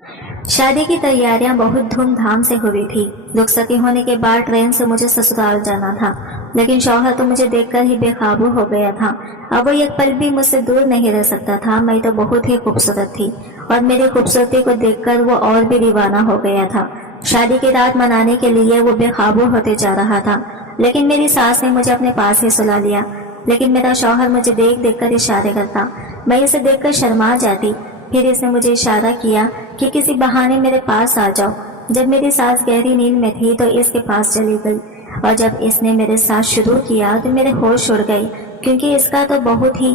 शादी की तैयारियां बहुत धूमधाम से हुई थी। रुखसती होने के बाद ट्रेन से मुझे ससुराल जाना था, लेकिन शौहर तो मुझे देखकर ही बेकाबू हो गया था। अब वो एक पल भी मुझसे दूर नहीं रह सकता था। मैं तो बहुत ही खूबसूरत थी और मेरी खूबसूरती को देखकर वो और भी दीवाना हो गया था। शादी की रात मनाने के लिए वो बेकाबू होते जा रहा था, लेकिन मेरी सास ने मुझे अपने पास ही सुला लिया। लेकिन मेरा शौहर मुझे देख देख कर इशारे करता। मैं इसे देखकर शर्मा जाती। फिर इसने मुझे इशारा किया कि किसी बहाने मेरे पास आ जाओ। जब मेरी सास गहरी नींद में थी तो इसके पास चली गई, और जब इसने मेरे साथ शुरू किया तो मेरे होश उड़ गए, क्योंकि इसका तो बहुत ही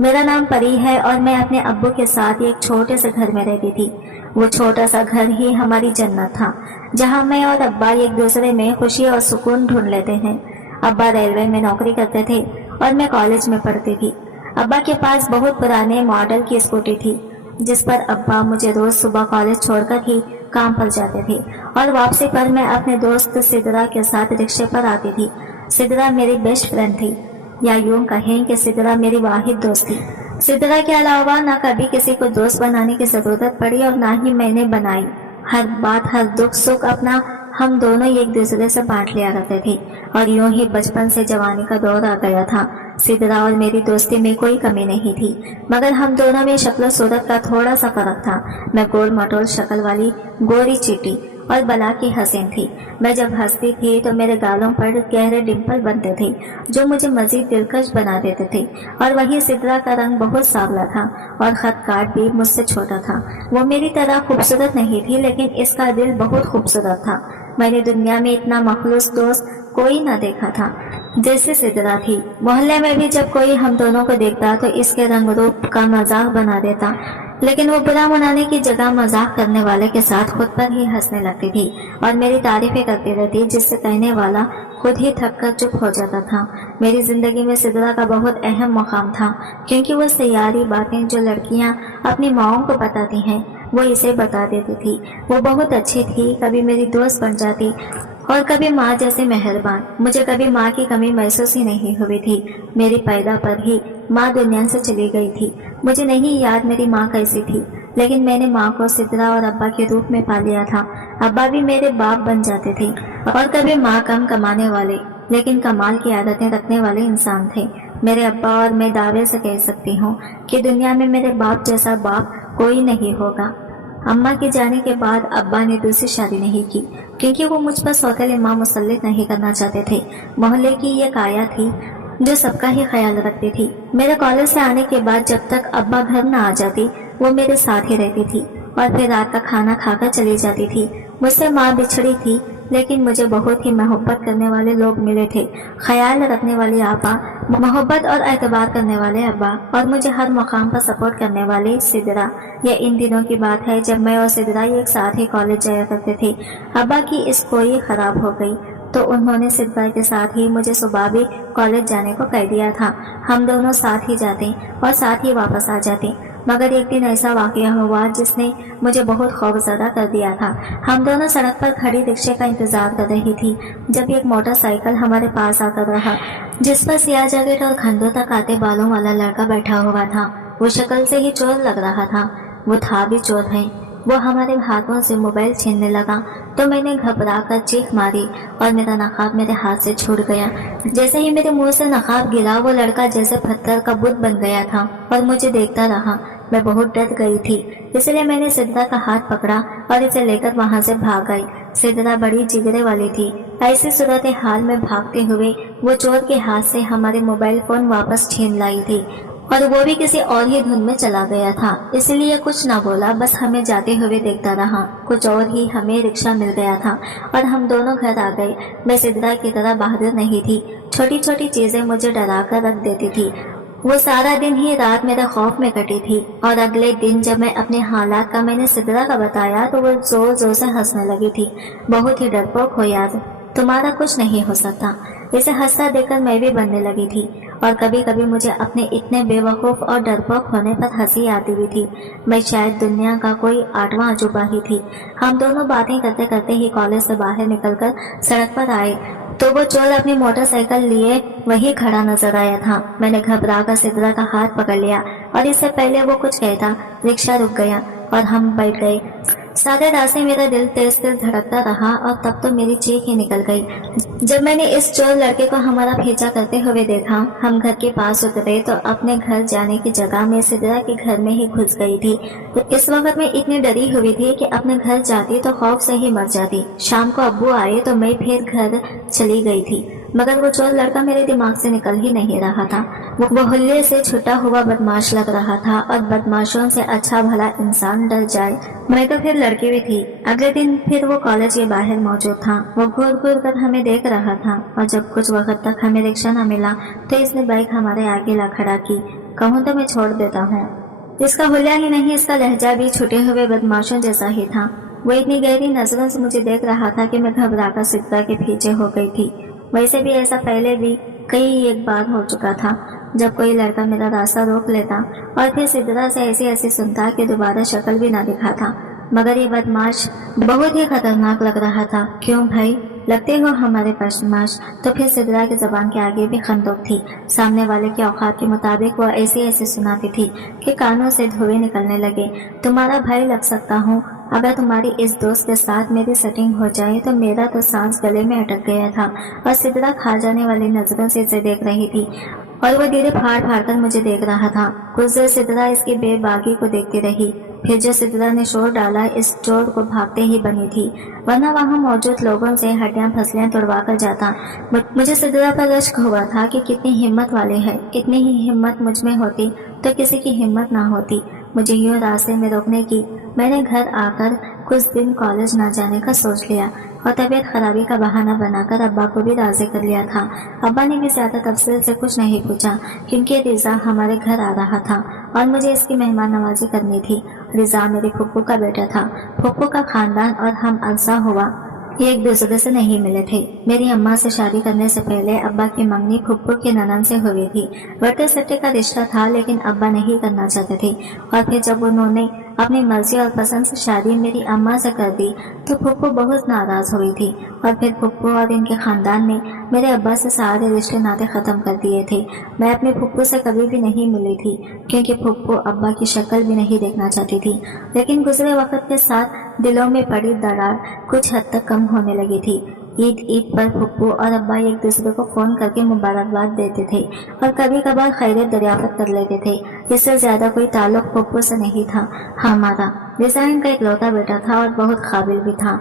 मेरा नाम परी है और मैं अपने अब्बू के साथ एक छोटे से घर में रहती थी। वो छोटा सा घर ही हमारी जन्नत था, जहाँ मैं और अब्बा एक दूसरे में खुशी और सुकून ढूंढ लेते हैं। अब्बा रेलवे में नौकरी करते थे और मैं कॉलेज में पढ़ती थी। अब्बा के पास बहुत पुराने मॉडल की स्कूटी थी, जिस पर अब्बा मुझे रोज सुबह कॉलेज छोड़कर ही काम पर जाते थे, और वापसी पर मैं अपने दोस्त सिदरा के साथ रिक्शे पर आती थी। सिदरा मेरी बेस्ट फ्रेंड थी, या यूं कहें कि सिदरा मेरी वाहिद दोस्त थी। सिदरा के अलावा ना कभी किसी को दोस्त बनाने की जरूरत पड़ी और ना ही मैंने बनाई। हर बात, हर दुख सुख अपना हम दोनों एक दूसरे से बांट लिया करते थे, और यूं ही बचपन से जवानी का दौर आ गया था। सिदरा और मेरी दोस्ती में कोई कमी नहीं थी, मगर हम दोनों में शक्ल सूरत का थोड़ा सा फर्क था। मैं गोल मटोल शक्ल वाली गोरी चीटी और बला की हसीन थी। मैं जब हंसती थी तो मेरे गालों पर गहरे डिम्पल बनते थे, जो मुझे मजीद दिलकश बना देते थे। और वही सिदरा का रंग बहुत सांवला था और खत काट भी मुझसे छोटा था। वो मेरी तरह खूबसूरत नहीं थी, लेकिन इसका दिल बहुत खूबसूरत था। मैंने दुनिया में इतना मखलूस दोस्त कोई न देखा था जैसे सिदरा थी। मोहल्ले में भी जब कोई हम दोनों को देखता तो इसके रंग रूप का मजाक बना देता, लेकिन वो बुरा मनाने की जगह मजाक करने वाले के साथ खुद पर ही हंसने लगती थी और मेरी तारीफें करती रहती, जिससे कहने वाला खुद ही थक कर चुप हो जाता था। मेरी जिंदगी में सिदरा का बहुत अहम मुकाम था, क्योंकि वो सियारी बातें जो लड़कियां अपनी माओं को बताती हैं वो इसे बता देती थी। वो बहुत अच्छी थी, कभी मेरी दोस्त बन जाती और कभी माँ जैसे मेहरबान। मुझे कभी माँ की कमी महसूस ही नहीं हुई थी। मेरी पैदा पर ही माँ दुनिया से चली गई थी। मुझे नहीं याद मेरी माँ कैसी थी, लेकिन मैंने माँ को सिदरा और अब्बा के रूप में पा लिया था। अब्बा भी मेरे बाप बन जाते थे, और कभी माँ कम कमाने वाले लेकिन कमाल की आदतें रखने वाले इंसान थे। मेरे अब्बा और मैं दावे से कह सकती हूँ कि दुनिया में मेरे बाप जैसा बाप कोई नहीं होगा। अम्मा के जाने के बाद अब्बा ने दूसरी शादी नहीं की, क्योंकि वो मुझ पर सौतेले माँ मुसल्लित नहीं करना चाहते थे। मोहल्ले की ये काया थी जो सबका ही ख्याल रखती थी। मेरे कॉलेज से आने के बाद जब तक अब्बा घर न आ जाती, वो मेरे साथ ही रहती थी और फिर रात का खाना खाकर चली जाती थी। मुझसे माँ बिछड़ी थी, लेकिन मुझे बहुत ही मोहब्बत करने वाले लोग मिले थे। ख्याल रखने वाली आबा, मोहब्बत और एतबार करने वाले अब्बा, और मुझे हर मकाम पर सपोर्ट करने वाले सिदरा। यह इन दिनों की बात है जब मैं और सिदरा एक साथ ही कॉलेज जाया करते थे। अब्बा की स्कूल खराब हो गई तो उन्होंने सिदरा के साथ ही मुझे सुबह भी कॉलेज जाने को कह दिया था। हम दोनों साथ ही जाते और साथ ही वापस आ जाते। मगर एक दिन ऐसा वाकया हुआ जिसने मुझे बहुत खौफजदा कर दिया था। हम दोनों सड़क पर खड़ी रिक्शे का इंतजार कर रही थी जब एक मोटरसाइकिल हमारे पास आकर रहा, जिस पर सियाह जैकेट और खंडों तक आते बालों वाला लड़का बैठा हुआ था। वो शक्ल से ही चोर लग रहा था। वो था भी चोर है। वो हमारे हाथों से मोबाइल छीनने लगा तो मैंने घबरा कर चीख मारी और मेरा नकाब मेरे हाथ से छूट गया। जैसे ही मेरे मुंह से नकाब गिरा, वो लड़का जैसे पत्थर का बुत बन गया था और मुझे देखता रहा। मैं बहुत डर गई थी, इसलिए मैंने सिदरा का हाथ पकड़ा और इसे लेकर वहां से भाग गई। सिदरा बड़ी जिगरे वाली थी। ऐसी सूरत हाल में भागते हुए वो चोर के हाथ से हमारे मोबाइल फोन वापस छीन लाई थी, और वो भी किसी और ही धुन में चला गया था। इसलिए कुछ ना बोला, बस हमें जाते हुए देखता रहा। कुछ और ही हमें रिक्शा मिल गया था और हम दोनों घर आ गए। मैं सिदरा की तरह बहादुर नहीं थी। छोटी छोटी चीजें मुझे डरा कर रख देती थी। वो सारा दिन ही रात मेरे खौफ में कटी थी, और अगले दिन जब मैं अपने हालात का मैंने सिदरा का बताया तो वो जोर जोर से हंसने लगी थी। बहुत ही डरपोक हो यार, तुम्हारा कुछ नहीं हो सकता। इसे हंसता देखकर मैं भी बनने लगी थी, और कभी कभी मुझे अपने इतने बेवकूफ और डरपोक होने पर हंसी आती भी थी। मैं शायद दुनिया का कोई 8वां अजूबा ही थी। हम दोनों बातें करते करते ही कॉलेज से बाहर निकलकर सड़क पर आए तो वो चोर अपनी मोटरसाइकिल लिए वही खड़ा नजर आया था। मैंने घबरा कर सिदरा का हाथ पकड़ लिया और इससे पहले वो कुछ कहता रिक्शा रुक गया और हम बैठ गए। सारे रास्ते मेरा दिल तेज तेज धड़कता रहा और तब तो मेरी चीख ही निकल गई जब मैंने इस चोर लड़के को हमारा पीछा करते हुए देखा। हम घर के पास उतरे तो अपने घर जाने की जगह मैं सिद्रा के घर में ही घुस गई थी। इस वक्त मैं इतनी डरी हुई थी कि अपने घर जाती तो खौफ से ही मर जाती। शाम को अब्बू आए तो मैं फिर घर चली गई थी, मगर वो चोर लड़का मेरे दिमाग से निकल ही नहीं रहा था। वो हुल्ले से छुटा हुआ बदमाश लग रहा था और बदमाशों से अच्छा भला इंसान डर जाए। मैं तो फिर लड़की भी थी। अगले दिन फिर वो कॉलेज के बाहर मौजूद था। वो घूर घूर कर हमें देख रहा था और जब कुछ वक्त तक हमें रिक्शा न मिला तो इसने बाइक हमारे आगे ला खड़ा की। कहूँ तो मैं छोड़ देता हूँ। इसका हुलिया ही नहीं, इसका लहजा भी छुटे हुए बदमाशों जैसा ही था। वो इतनी गहरी नजरों से मुझे देख रहा था कि मैं घबराकर सिद्रा के पीछे हो गई थी। वैसे भी ऐसा पहले भी कई एक बार हो चुका था, जब कोई लड़का मेरा रास्ता रोक लेता और फिर सिद्रा से ऐसी सुनता कि दोबारा शक्ल भी ना दिखाता। मगर ये बदमाश बहुत ही खतरनाक लग रहा था। क्यों भाई, लगते हो हमारे बदमाश? तो फिर सिद्रा की जबान के आगे भी खंदक थी। सामने वाले के औकात के मुताबिक वो ऐसी सुनाती थी कि कानों से धुएं निकलने लगे। तुम्हारा भाई लग सकता हूँ। अगर तुम्हारी इस दोस्त के साथ मेरी सेटिंग हो जाए तो मेरा तो सांस गले में अटक गया था। और सिद्रा खा जाने वाली नजरों से इसे देख रही थी और वो धीरे फाड़ फाड़ कर मुझे देख रहा था। कुछ देर सिद्रा इसकी बेबाकी को देखती रही। फिर जो सिद्रा ने शोर डाला इस चोर को भागते ही बनी थी, वरना वहां मौजूद लोगों से हड्डियां फसलियां तोड़वा कर जाता। मुझे सिद्रा पर रश्क हुआ था कि कितनी हिम्मत वाले है। इतनी ही हिम्मत मुझ में होती तो किसी की हिम्मत ना होती मुझे यूं रास्ते में रोकने की। मैंने घर आकर कुछ दिन कॉलेज ना जाने का सोच लिया और तबीयत खराबी का बहाना बनाकर अब्बा को भी राजी कर लिया था। अब्बा ने भी ज्यादा तफसील से कुछ नहीं पूछा क्योंकि रिजा हमारे घर आ रहा था और मुझे इसकी मेहमान नवाजी करनी थी। रिजा मेरी फुप्पू का बेटा था। फुप्पू का खानदान और हम अरसा हुआ एक दूसरे से नहीं मिले थे। मेरी अम्मा से शादी करने से पहले अब्बा की मंगनी फुप्पू के ननन से हुई थी। बटे सट्टे का रिश्ता था लेकिन अब्बा नहीं करना चाहते थे और फिर जब उन्होंने अपनी मर्जी और पसंद से शादी मेरी अम्मा से कर दी तो फुप्पू बहुत नाराज हुई थी और फिर फुप्पू और इनके खानदान ने मेरे अब्बा से सारे रिश्ते नाते खत्म कर दिए थे। मैं अपने फुप्पू से कभी भी नहीं मिली थी क्योंकि फुप्पू अब्बा की शक्ल भी नहीं देखना चाहती थी। लेकिन गुजरे वक्त के साथ दिलों में पड़ी दरार कुछ हद तक कम होने लगी थी। ईद पर फुप्पू और अब्बा एक दूसरे को फोन करके मुबारकबाद देते थे और कभी कभार खैरियत दरियाफ्त कर लेते थे। इससे ज्यादा कोई ताल्लुक फुप्पू से नहीं था। हमारा डिजाइन का इकलौता बेटा था और बहुत काबिल भी था,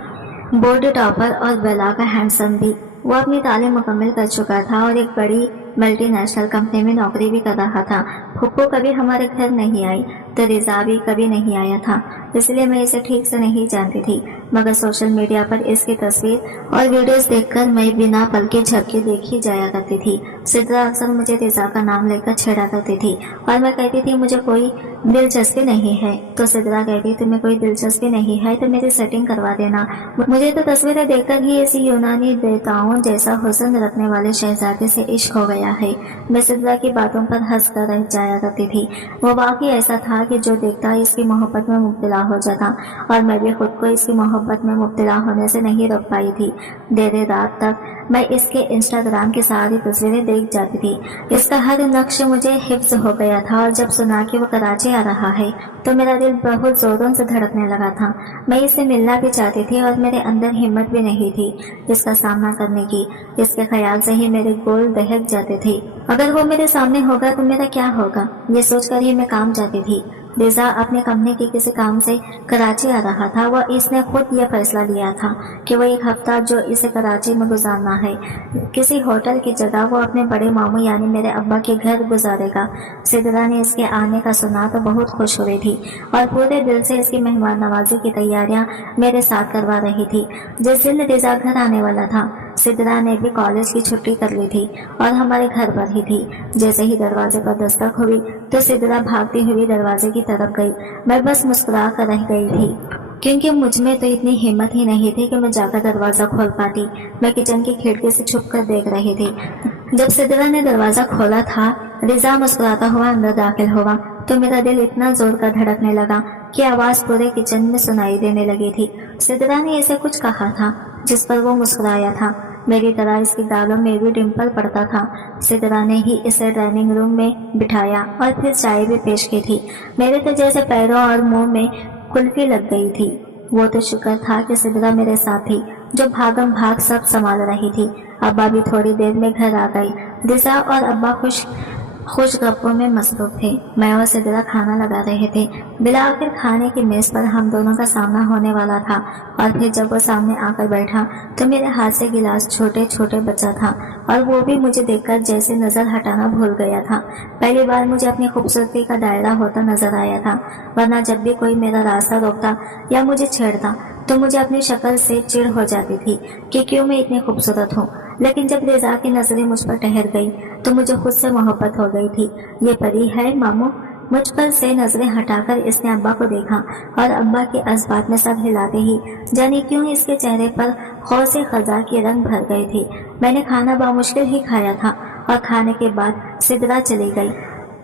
बोर्ड टॉपर और बेला का हैंडसम भी। वो अपनी तालीम मुकम्मल कर चुका था और एक बड़ी मल्टीनेशनल कंपनी में नौकरी भी कर रहा था। फुप्पू कभी हमारे घर नहीं आई तो रिजा भी कभी नहीं आया था, इसलिए मैं इसे ठीक से नहीं जानती थी। मगर सोशल मीडिया पर इसकी तस्वीर और वीडियोस देखकर मैं बिना पल के झपके देखी जाया करती थी। सिद्रा अक्सर मुझे रिजा का नाम लेकर छेड़ा करती थी और मैं कहती थी मुझे कोई दिलचस्पी नहीं है तो सिद्रा कहती तुम्हें कोई दिलचस्पी नहीं है तो मेरी सेटिंग करवा देना। मुझे तो तस्वीरें देखकर ही ऐसी यूनानी देवताओं जैसा हुस्न रखने वाले शहजादे से इश्क हो गया है। मैं सिद्रा की बातों पर हंस कर रह जाया करती थी। वो वाकई ऐसा था कि जो देखता इसकी मोहब्बत में मुब्तला हो जाता और मैं भी खुद को इसकी मोहब्बत में मुब्तला होने से नहीं रोक पाई थी। देर रात तक मैं इसके इंस्टाग्राम की सारी तस्वीरें देख जाती थी। इसका हर नक्श मुझे हिफ्ज हो गया था और जब सुना कि वो कराची आ रहा है तो मेरा दिल बहुत जोरों से धड़कने लगा था। मैं इससे मिलना भी चाहती थी और मेरे अंदर हिम्मत भी नहीं थी इसका सामना करने की। इसके ख्याल से ही मेरे गोल दहक जाते थे। अगर वो मेरे सामने होगा तो मेरा क्या होगा, ये सोचकर ही मैं काम जाती थी। रिजा अपने कंपनी के किसी काम से कराची आ रहा था। वो इसने खुद यह फैसला लिया था कि वो एक हफ्ता जो इसे कराची में गुजारना है किसी होटल की जगह वो अपने बड़े मामू यानी मेरे अब्बा के घर गुजारेगा। सिद्रा ने इसके आने का सुना तो बहुत खुश हुई थी और पूरे दिल से इसकी मेहमान नवाजी की तैयारियां मेरे साथ करवा रही थी। जिस दिन रिजा घर आने वाला था सिद्रा ने भी कॉलेज की छुट्टी कर ली थी और हमारे घर पर ही थी। जैसे ही दरवाजे पर दस्तक हुई तो सिद्रा भागती हुई दरवाजे की तरफ गई। मैं बस मुस्कुरा कर रह गई थी क्योंकि मुझ में तो इतनी हिम्मत ही नहीं थी कि मैं जाकर दरवाजा खोल पाती। मैं किचन की खिड़की से छुपकर देख रही थी। जब सिद्रा ने दरवाजा खोला था रिजा मुस्कुराता हुआ अंदर दाखिल हुआ तो मेरा दिल इतना जोर का धड़कने लगा कि आवाज पूरे किचन में सुनाई देने लगी थी। सिद्रा ने ऐसे कुछ कहा था जिस पर वो मुस्कुराया था। मेरी तरह इसकी गालों में भी डिम्पल पड़ता था। सिद्रा ने ही इसे डाइनिंग रूम में बिठाया और फिर चाय भी पेश की थी। मेरे तो जैसे पैरों और मुंह में कुल्फी लग गई थी। वो तो शुक्र था कि सिद्रा मेरे साथ थी, जो भागम भाग सब संभाल रही थी। अब्बा भी थोड़ी देर में घर आ गई। दिशा और अब्बा खुश गप्पों में मसरूफ थे। मैं और सिद्रा खाना लगा रहे थे। बिला आखिर खाने की मेज पर हम दोनों का सामना होने वाला था, और फिर जब वो सामने आकर बैठा तो मेरे हाथ से गिलास छोटे छोटे बचा था, और वो भी मुझे देखकर जैसे नजर हटाना भूल गया था। पहली बार मुझे अपनी खूबसूरती का दायरा होता नजर आया था, वरना जब भी कोई मेरा रास्ता रोकता या मुझे छेड़ता तो मुझे अपनी शक्ल से चिढ़ हो जाती थी कि क्यों मैं इतनी खूबसूरत हूँ। लेकिन जब रिजा की नजरें मुझ पर ठहर गई तो मुझे खुद से मोहब्बत हो गई थी। ये परी है मामू। मुझ पर से नजरें हटाकर इसने अब्बा को देखा, और अब्बा के इस बात में सर हिलाते ही जाने क्यों इसके चेहरे पर खौफ से खजा के रंग भर गए थे। मैंने खाना बामुश्किल ही खाया था, और खाने के बाद सिद्रा चली गई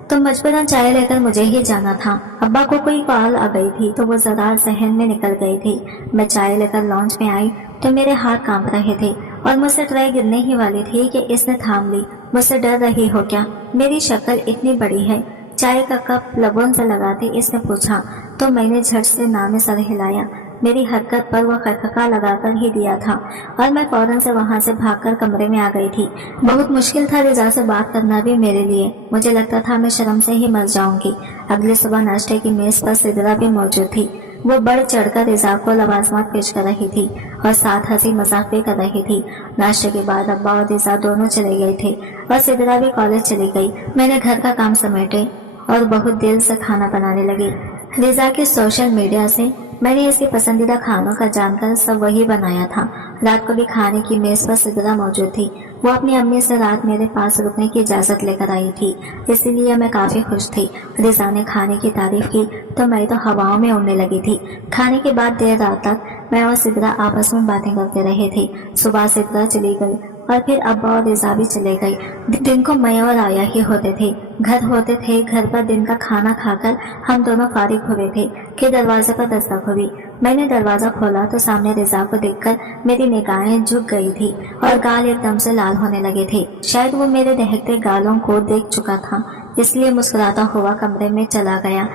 तो मजबूरन चाय लेकर मुझे ही जाना था। अब्बा को कोई कॉल आ गई थी तो वो जरा जहन में निकल गई थी। मैं चाय लेकर लॉन्च में आई तो मेरे हाथ कांप रहे थे, और मुझसे ट्रे गिरने ही वाली थी कि इसने थाम ली। मुझसे डर रही हो क्या? मेरी शक्ल इतनी बड़ी है? चाय का कप लबों से लगाते इसने पूछा तो मैंने झट से ना में सर हिलाया। मेरी हरकत पर वह खटखटा लगाकर ही दिया था, और मैं फौरन से वहां से भागकर कमरे में आ गई थी। बहुत मुश्किल था रिजा से बात करना भी मेरे लिए। मुझे लगता था मैं शर्म से ही मर जाऊंगी। अगली सुबह नाश्ते की मेज पर सिद्रा भी मौजूद थी। वो बढ़ चढ़कर रिजा को लवाजमात पेश कर रही थी और साथ हंसी मजाक भी कर रही थी। नाश्ते के बाद अब्बा और रिजा दोनों चले गए थे, और सिद्रा भी कॉलेज चली गई। मैंने घर का काम समेटे और बहुत दिल से खाना बनाने लगी। रिजा के सोशल मीडिया से मैंने इसके पसंदीदा खानों का जानकर सब वही बनाया था। रात को भी खाने की मेज पर सिद्रा मौजूद थी। वो अपनी अम्मी से रात मेरे पास रुकने की इजाजत लेकर आई थी, इसीलिए मैं काफी खुश थी। रिजा ने खाने की तारीफ की तो मैं तो हवाओं में उड़ने लगी थी। खाने के बाद देर रात तक मैं और सिद्रा आपस में बातें करते रहे थे। सुबह सिद्रा चली गई और फिर अब्बा और रिजा भी चले गए। दिन को मैं और आया ही होते थे, घर होते थे। घर पर दिन का खाना खाकर हम दोनों फारिग हुए थे कि दरवाजे पर दस्तक हुई। मैंने दरवाजा खोला तो सामने रिजा को देखकर मेरी निगाहें झुक गई थी और गाल एकदम से लाल होने लगे थे। शायद वो मेरे दहकते गालों को देख चुका था, इसलिए मुस्कुराता हुआ कमरे में चला गया।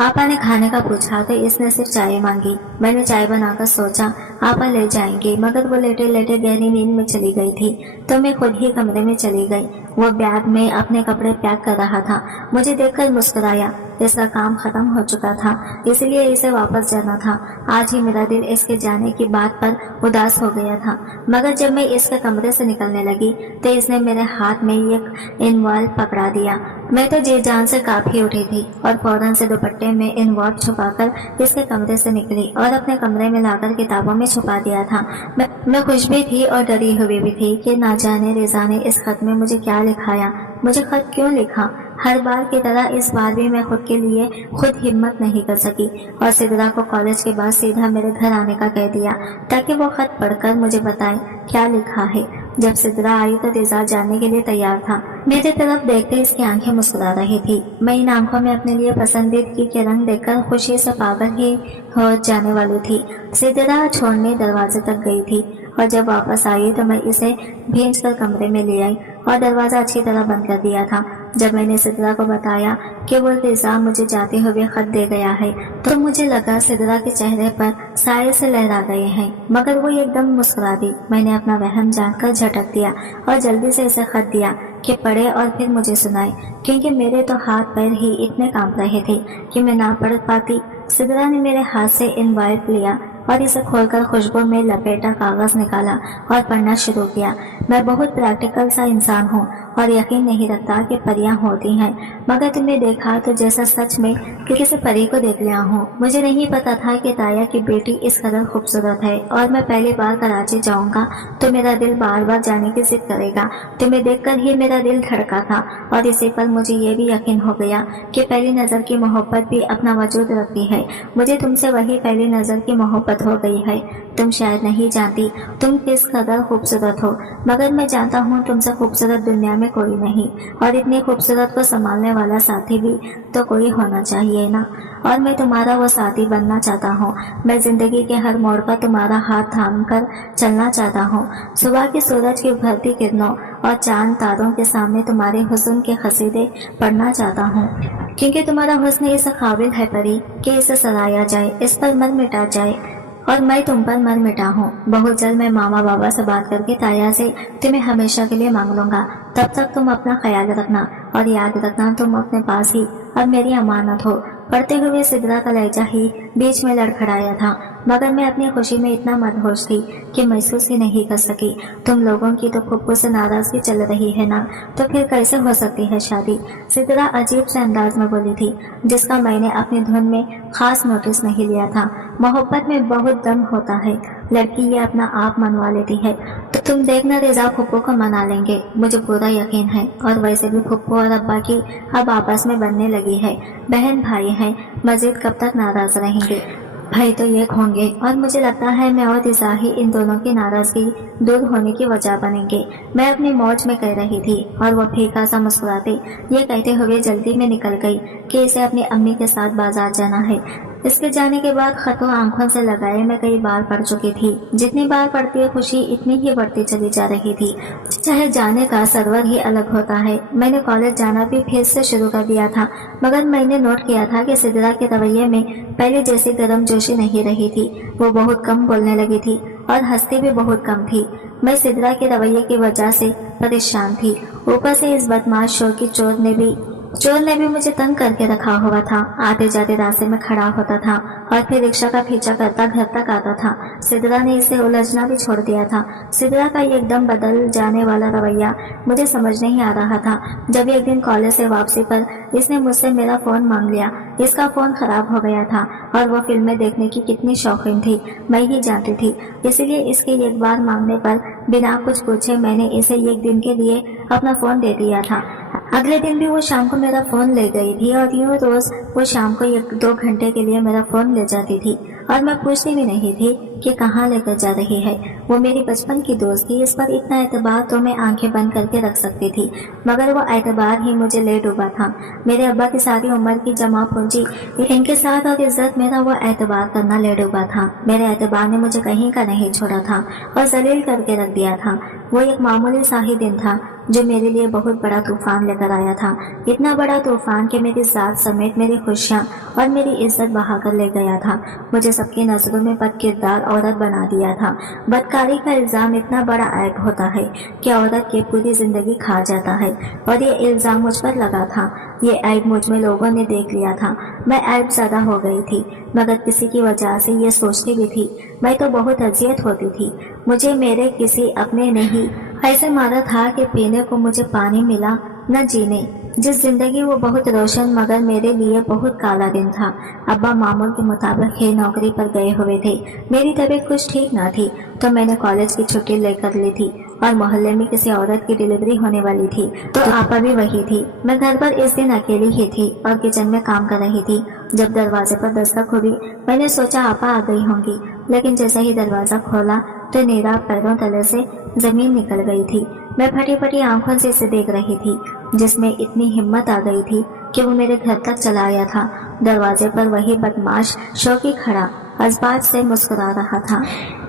आपा ने खाने का पूछा तो इसने सिर्फ चाय मांगी। मैंने चाय बनाकर सोचा आपा ले जाएंगे, मगर वो लेटे लेटे गहरी नींद में चली गई थी तो मैं खुद ही कमरे में चली गई। वो बैग में अपने कपड़े पैक कर रहा था। मुझे देखकर मुस्कुराया। इसका काम खत्म हो चुका था, इसलिए इसे वापस जाना था। आज ही मेरा दिल इसके जाने की बात पर उदास हो गया था, मगर जब मैं इसके कमरे से निकलने लगी तो इसने मेरे हाथ में एक इनवॉल्व पकड़ा दिया। मैं तो जी जान से काफी उठी थी और फौरन से दुपट्टे में इनवॉल्व छुपाकर इसके कमरे से निकली और अपने कमरे में लाकर किताबों में छुपा दिया था। मैं खुश भी थी और डरी हुई भी थी कि ना जाने रिजा ने इस खत में मुझे क्या लिखाया, मुझे खत क्यों लिखा। हर बार की तरह इस बार भी मैं खुद के लिए खुद हिम्मत नहीं कर सकी और सिद्रा को कॉलेज के बाद सीधा मेरे घर आने का कह दिया ताकि वो खत पढ़कर मुझे बताए क्या लिखा है। जब सिद्रा आई तो रिजा जाने के लिए तैयार था। मेरी तरफ देखते इसकी आंखें मुस्कुरा रही थी। मैं इन आंखों में अपने लिए पसंदीदगी के रंग देखकर खुशी से पागल ही हो जाने वाली थी। सिद्रा छोड़ने दरवाजे तक गई थी और जब वापस आई तो मैं इसे भेज कर कमरे में ले आई और दरवाजा अच्छी तरह बंद कर दिया था। जब मैंने सिद्रा को बताया कि वो रिजा मुझे जाते हुए खत दे गया है तो मुझे लगा सिद्रा के चेहरे पर साए से लहरा गए हैं, मगर वो एकदम मुस्कुरा दी। मैंने अपना वहम जानकर झटक दिया और जल्दी से इसे खत दिया कि पढ़े और फिर मुझे सुनाए, क्योंकि मेरे तो हाथ पैर ही इतने कांप रहे थे कि मैं ना पढ़ पाती। सिद्रा ने मेरे हाथ से इनवाइट लिया और इसे खोलकर खुशबू में लपेटा कागज निकाला और पढ़ना शुरू किया। मैं बहुत प्रैक्टिकल सा इंसान हूँ और यकीन नहीं रखता कि परियां होती हैं, मगर तुमने देखा तो जैसा सच में कि किसी परी को देख लिया हूँ। मुझे नहीं पता था कि ताया की बेटी इस कदर खूबसूरत है और मैं पहली बार कराची जाऊंगा तो मेरा दिल बार बार जाने की जिद करेगा। तुम्हें देखकर ही मेरा दिल धड़का था और इसी पर मुझे ये भी यकीन हो गया कि पहली नजर की मोहब्बत भी अपना वजूद रखती है। मुझे तुमसे वही पहली नजर की मोहब्बत हो गई है। तुम शायद नहीं जानती तुम किस कदर खूबसूरत हो, मगर मैं जानता हूँ तुमसे खूबसूरत दुनिया में में कोई नहीं, और इतनी खूबसूरत को संभालने वाला साथी भी तो कोई होना चाहिए ना। और मैं तुम्हारा वो साथी बनना चाहता हूँ। मैं जिंदगी के हर मोड़ पर तुम्हारा हाथ थाम कर चलना चाहता हूँ। सुबह की सूरज की उभरती किरणों और चांद तारों के सामने तुम्हारे हुस्न के कसीदे पढ़ना चाहता हूँ, क्योंकि तुम्हारा हुस्न इस काबिल है परी कि इसे सराहा जाए, इस पर मर मिटा जाए। और मैं तुम पर मर मिटा हूँ। बहुत जल्द मैं मामा बाबा से बात करके ताया से तुम्हें हमेशा के लिए मांग लूंगा। तब तक तुम अपना ख्याल रखना, और याद रखना तुम अपने पास ही अब मेरी अमानत हो। पढ़ते हुए सिदरा का लहजा ही बीच में लड़खड़ाया था, मगर मैं अपनी खुशी में इतना मदहोश थी कि महसूस ही नहीं कर सकी। तुम लोगों की तो फुप्पू से नाराजगी चल रही है ना, तो फिर कैसे हो सकती है शादी? सिदरा अजीब से अंदाज में बोली थी, जिसका मैंने अपनी धुन में खास नोटिस नहीं लिया था। मोहब्बत में बहुत दम होता है, लड़की ये अपना आप मनवा लेती है, तो तुम देखना रिजा फुप्पू को मना लेंगे, मुझे पूरा यकीन है। और वैसे भी फुप्पू और अब्बा की अब आपस में बनने लगी है, बहन भाई हैं, मजीद कब तक नाराज रहेंगे? भाई तो एक होंगे, और मुझे लगता है मैं और रिजा ही इन दोनों की नाराजगी दूर होने की वजह बनेंगे। मैं अपनी मौज में कह रही थी, और वो फीका सा मुस्कुराते ये कहते हुए जल्दी में निकल गई कि इसे अपनी अम्मी के साथ बाजार जाना है। इसके जाने के बाद खतों आंखों से लगाए मैं कई बार पढ़ चुकी थी। जितनी बार पढ़ती है खुशी इतनी ही बढ़ती चली जा रही थी। चाहे जाने का सरवर ही अलग होता है। मैंने कॉलेज जाना भी फिर से शुरू कर दिया था, मगर मैंने नोट किया था कि सिदरा के रवैये में पहले जैसी गर्मजोशी नहीं रही थी। वो बहुत कम बोलने लगी थी और हंसती भी बहुत कम थी। मैं सिदरा के रवैये की वजह से परेशान थी। ऊपर से इस बदमाश शो की चोर ने भी मुझे तंग करके रखा हुआ था। आते जाते रास्ते में खड़ा होता था और फिर रिक्शा का पीछा करता घर तक आता था। सिदरा ने इसे उलझना भी छोड़ दिया था। सिदरा का एकदम बदल जाने वाला रवैया मुझे समझ नहीं आ रहा था। जब एक दिन कॉलेज से वापसी पर इसने मुझसे मेरा फोन मांग लिया। इसका फोन खराब हो गया था और वो फिल्में देखने की कितनी शौकीन थी मैं ही जानती थी। इसलिए इसके एक बार मांगने पर बिना कुछ पूछे मैंने इसे एक दिन के लिए अपना फोन दे दिया था। अगले दिन भी वो शाम को मेरा फोन ले गई थी, और यूं रोज वो शाम को 1-2 घंटे के लिए मेरा फोन ले जाती थी, और मैं पूछती भी नहीं थी कि कहाँ लेकर जा रही है। वो मेरी बचपन की दोस्त थी, इस पर इतना एतबार तो मैं आंखें बंद करके रख सकती थी, मगर वो एतबार ही मुझे ले डूबा था। मेरे अब्बा की सारी उम्र की जमा पूंजी इनके साथ और इज्जत मेरा वो एतबार करना ले डूबा था। मेरे एतबार ने मुझे कहीं का नहीं छोड़ा था और जलील करके रख दिया था। वो एक मामूली सा ही दिन था जो मेरे लिए बहुत बड़ा तूफान लेकर आया था। इतना बड़ा तूफान कि मेरी जात समेत मेरी खुशियाँ और मेरी इज्जत बहाकर ले गया था। मुझे सबकी नजरों में बदकिरदार औरत बना दिया था। बदकारी का इल्जाम इतना बड़ा ऐब होता है कि औरत की पूरी जिंदगी खा जाता है, और ये इल्जाम मुझ पर लगा था। ये ऐब मुझ में लोगों ने देख लिया था। मैं ऐब ज़्यादा हो गई थी, मगर किसी की वजह से ये सोचती भी थी। मैं तो बहुत अजियत होती थी। मुझे मेरे किसी अपने ने ही ऐसे मारा था कि पीने को मुझे पानी मिला न जीने। जिस जिंदगी वो बहुत रोशन मगर मेरे लिए बहुत काला दिन था। अब्बा मामूल के मुताबिक ही नौकरी पर गए हुए थे। मेरी तबीयत कुछ ठीक ना थी, तो मैंने कॉलेज की छुट्टी लेकर ली थी, और मोहल्ले में किसी औरत की डिलीवरी होने वाली थी, तो आपा भी वही थी। मैं घर पर इस दिन अकेली ही थी और किचन में काम कर रही थी। जब दरवाजे पर दस्तक हुई मैंने सोचा आपा आ गई होंगी, लेकिन जैसे ही दरवाजा खोला तो नीरा पैरों तले से जमीन निकल गई थी। मैं फटी फटी आंखों से इसे देख रही थी, जिसमें इतनी हिम्मत आ गई थी कि वो मेरे घर तक चला आया था। दरवाजे पर वही बदमाश शौकी खड़ा अजबात से मुस्कुरा रहा था।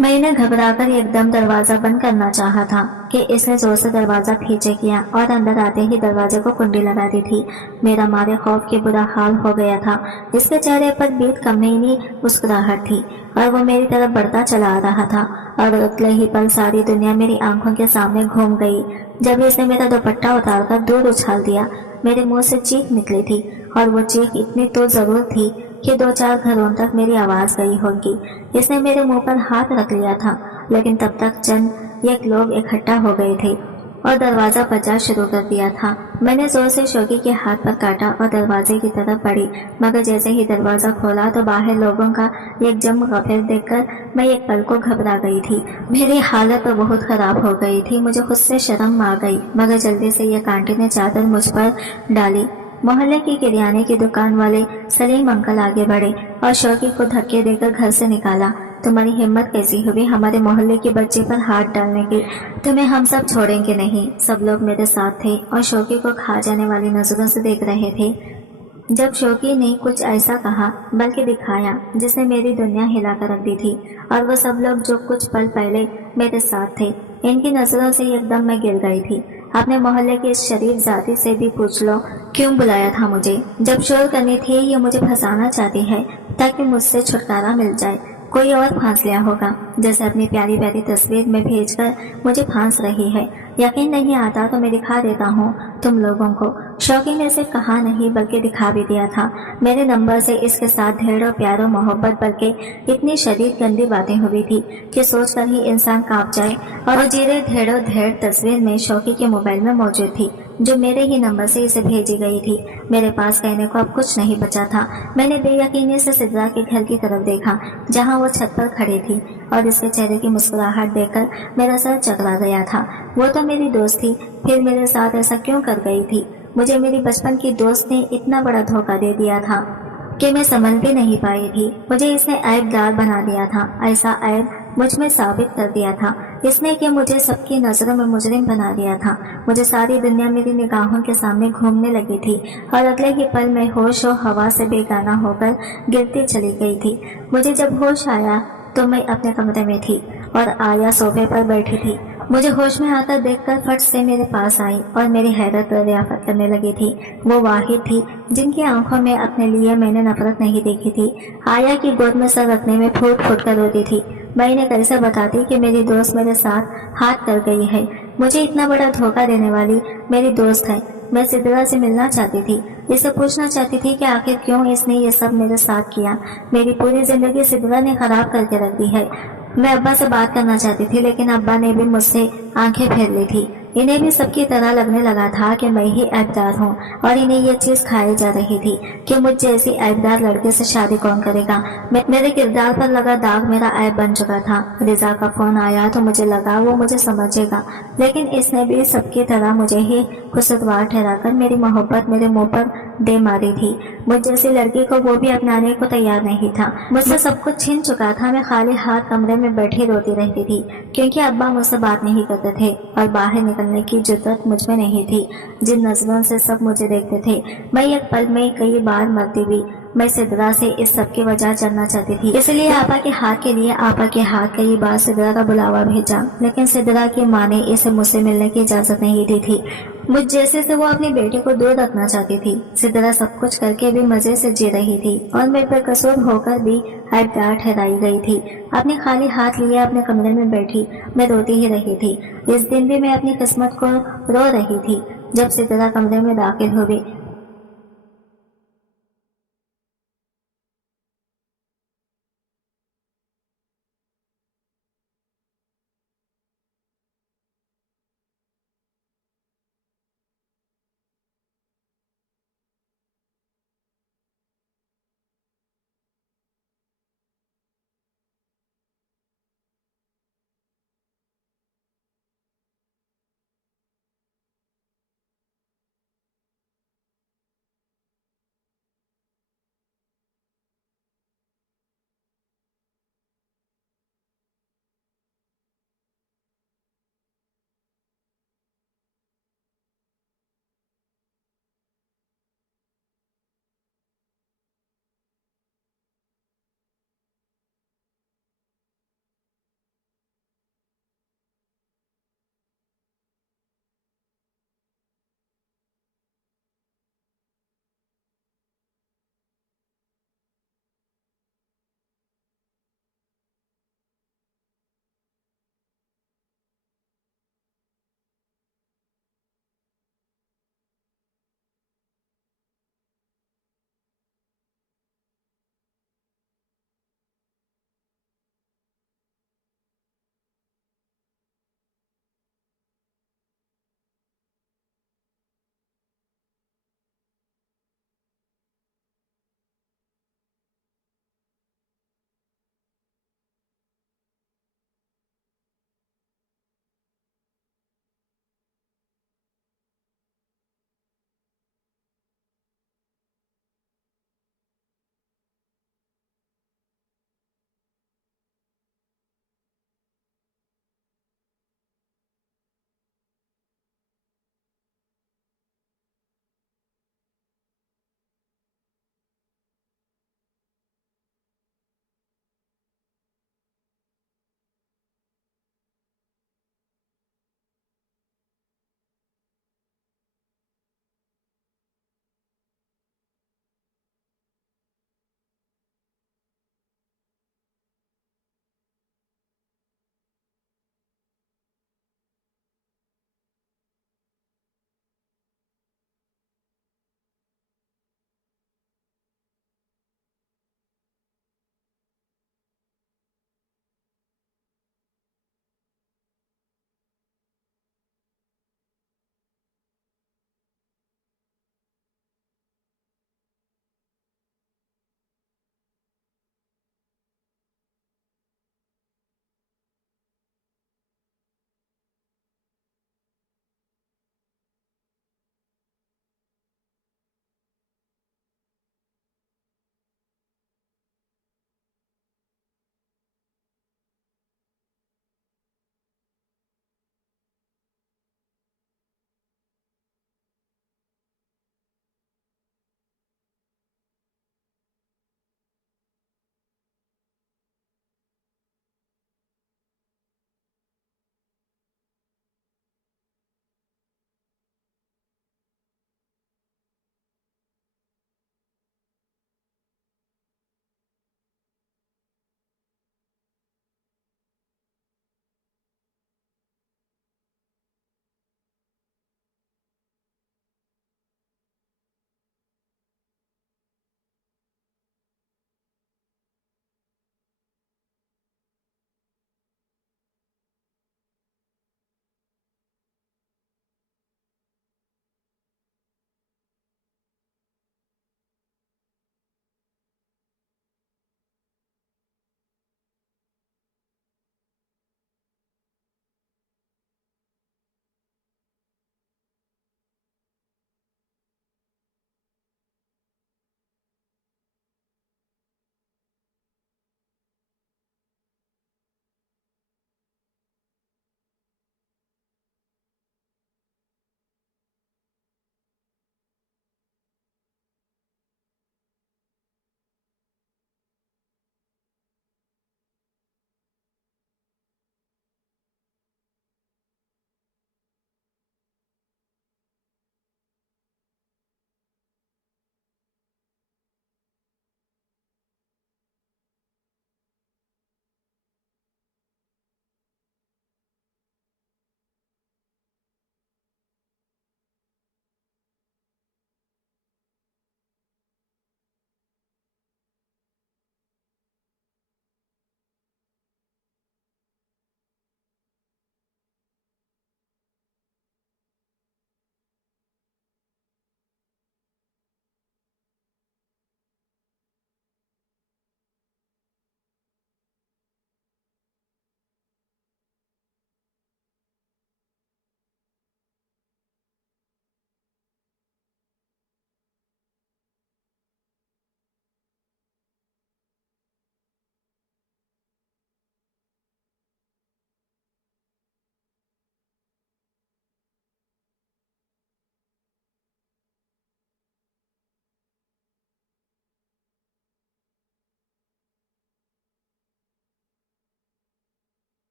मैंने घबराकर एकदम दरवाजा बंद करना चाहा था कि इसने जोर से दरवाजा खींचे किया और अंदर आते ही दरवाजे को कुंडी लगा दी थी। मेरा मारे खौफ के बुरा हाल हो गया था। इसके चेहरे पर बीत कमीनी मुस्कुराहट थी और वो मेरी तरफ बढ़ता चला आ रहा था, और अगले ही पल सारी दुनिया मेरी आंखों के सामने घूम गई जब इसने मेरा दुपट्टा उतारकर दूर उछाल दिया। मेरे मुंह से चीख निकली थी, और वो चीख इतनी तो जरूर थी कि 2-4 घरों तक मेरी आवाज गई होगी। इसने मेरे मुंह पर हाथ रख लिया था, लेकिन तब तक चंद एक लोग इकट्ठा हो गए थे और दरवाजा बजा शुरू कर दिया था। मैंने जोर से शौकी के हाथ पर काटा और दरवाजे की तरफ बढ़ी, मगर जैसे ही दरवाजा खोला तो बाहर लोगों का एक जम गफिर देखकर मैं एक पल को घबरा गई थी। मेरी हालत तो बहुत खराब हो गई थी। मुझे खुद से शर्म आ गई, मगर जल्दी से एक आंटी ने चादर मुझ पर डाली। मोहल्ले की किराने की दुकान वाले सलीम अंकल आगे बढ़े और शौकी को धक्के देकर घर से निकाला। तुम्हारी हिम्मत कैसी हुई हमारे मोहल्ले के बच्चे पर हाथ डालने की? तुम्हें हम सब छोड़ेंगे नहीं। सब लोग मेरे साथ थे और शौकी को खा जाने वाली नजरों से देख रहे थे। जब शौकी ने कुछ ऐसा कहा, बल्कि दिखाया, जिसने मेरी दुनिया हिला कर रख दी थी, और वो सब लोग जो कुछ पल पहले मेरे साथ थे, इनकी नजरों से एकदम मैं गिर गई थी। अपने मोहल्ले के इस शरीफ जाति से भी पूछ लो क्यों बुलाया था मुझे। जब शोर करनी थी, ये मुझे फंसाना चाहती है ताकि मुझसे छुटकारा मिल जाए। कोई और फांस लिया होगा, जैसे अपनी प्यारी प्यारी तस्वीर में भेजकर मुझे फांस रही है। यकीन नहीं आता तो मैं दिखा देता हूँ तुम लोगों को। शौकी ने सिर्फ कहा नहीं बल्कि दिखा भी दिया था। मेरे नंबर से इसके साथ ढेरों प्यारों मोहब्बत बल्कि इतनी शदीद गंदी बातें हुई थी कि सोचकर ही इंसान कांप जाए। और जीरे ढेरों ढेर तस्वीर में शौकी के मोबाइल में मौजूद थी, जो मेरे ही नंबर से इसे भेजी गई थी। मेरे पास कहने को अब कुछ नहीं बचा था। मैंने बेयकीनी से सिद्रा के घर की तरफ देखा, जहाँ वो छत पर खड़ी थी, और इसके चेहरे की मुस्कुराहट देखकर मेरा सर चकरा गया था। वो तो मेरी दोस्त थी, फिर मेरे साथ ऐसा क्यों कर गई थी? मुझे मेरी बचपन की दोस्त ने इतना बड़ा धोखा दे दिया था कि मैं समझ भी नहीं पाई थी। मुझे इसने ऐबदार बना दिया था, ऐसा ऐब मुझ में साबित कर दिया था इसने कि मुझे सबकी नजरों में मुजरिम बना दिया था। मुझे सारी दुनिया मेरी निगाहों के सामने घूमने लगी थी, और अगले ही पल मैं होश और हवा से बेगाना होकर गिरती चली गई थी। मुझे जब होश आया तो मैं अपने कमरे में थी और आया सोफे पर बैठी थी। मुझे होश में आकर देखकर फट से मेरे पास आई और मेरी हैरत दरियाफ्त करने लगी थी। वो वाहिद थी जिनकी आंखों में अपने लिए मैंने नफरत नहीं देखी थी। आया की गोद में सर रखने में फूट फूट कर रोती थी। मैं इन्हें कैसे बताती कि मेरी दोस्त मेरे साथ हाथ कर गई है। मुझे इतना बड़ा धोखा देने वाली मेरी दोस्त है। मैं सिद्रा से मिलना चाहती थी, इसे पूछना चाहती थी कि आखिर क्यों इसने ये सब मेरे साथ किया। मेरी पूरी जिंदगी सिद्रा ने खराब करके रख दी है। मैं अब्बा से बात करना चाहती थी, लेकिन अब्बा ने भी मुझसे आंखें फेर ली थी। इन्हें भी सबकी तरह लगने लगा था कि मैं ही ऐबदार हूँ, और इन्हें ये चीज खाई जा रही थी कि मुझ जैसी ऐबदार लड़के से शादी कौन करेगा। मेरे किरदार पर लगा दाग मेरा ऐब बन चुका था। रिजा का फोन आया तो मुझे लगा वो मुझे समझेगा, लेकिन इसने भी सबकी तरह मुझे ही कसूरवार ठहराकर मेरी मोहब्बत मेरे मुंह पर दे मारी थी। मुझ जैसी लड़की को वो भी अपनाने को तैयार नहीं था। मुझसे सब कुछ छीन चुका था। मैं खाली हाथ कमरे में बैठी रोती रहती थी, क्योंकि अब्बा मुझसे बात नहीं करते थे और बाहर निकलने की जुर्रत मुझ में नहीं थी। जिन नजरों से सब मुझे देखते थे, मैं एक पल में कई बार मरती भी। मैं सिद्रा से इस सब की वजह जानना चाहती थी, इसलिए आपा के हाथ कई बार सिद्रा का बुलावा भेजा, लेकिन सिद्रा की माँ ने इसे मुझसे मिलने की इजाजत नहीं दी थी। मुझ जैसे से वो अपनी बेटी को दूर रखना चाहती थी। सिद्रा सब कुछ करके भी मजे से जी रही थी, और मैं बेकसूर होकर भी ऐबदार ठहराई गई थी। अपने खाली हाथ लिए अपने कमरे में बैठी मैं रोती ही रही थी। इस दिन भी मैं अपनी किस्मत को रो रही थी। जब सिद्रा कमरे में दाखिल हुई